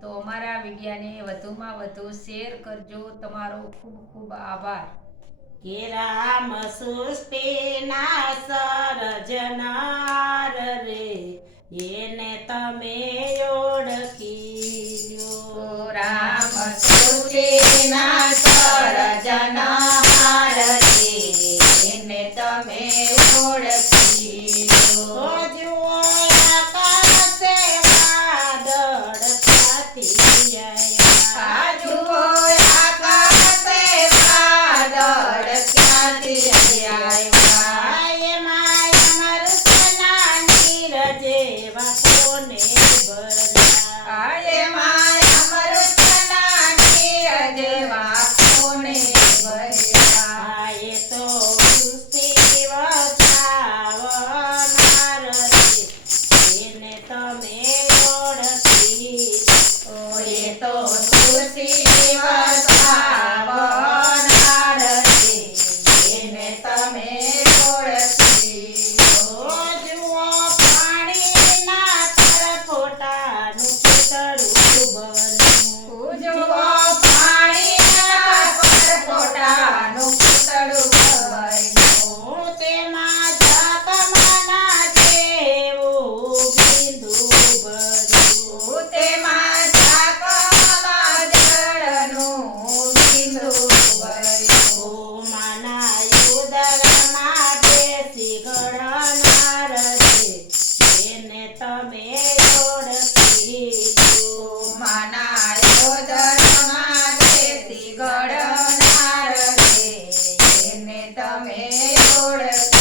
તો અમારા વિડીયાને વધુમાં વધુ શેર કરજો. તમારો ખૂબ ખૂબ આભાર. કેરામ સુષ્ટે ના સરજનાર રે એને તમે ઓળખી રામ સુષ્ટે ના Hey, Lord.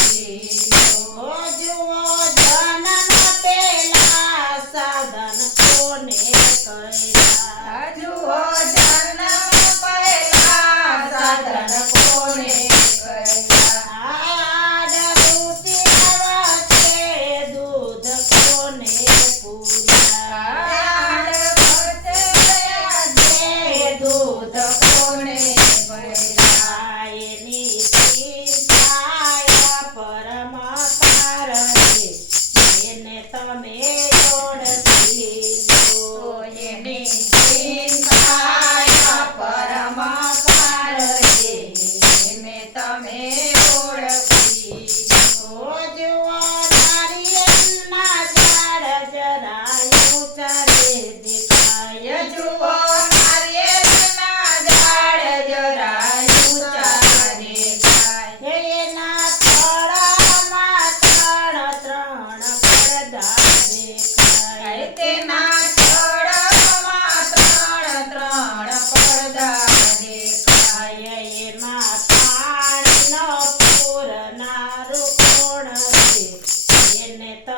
amém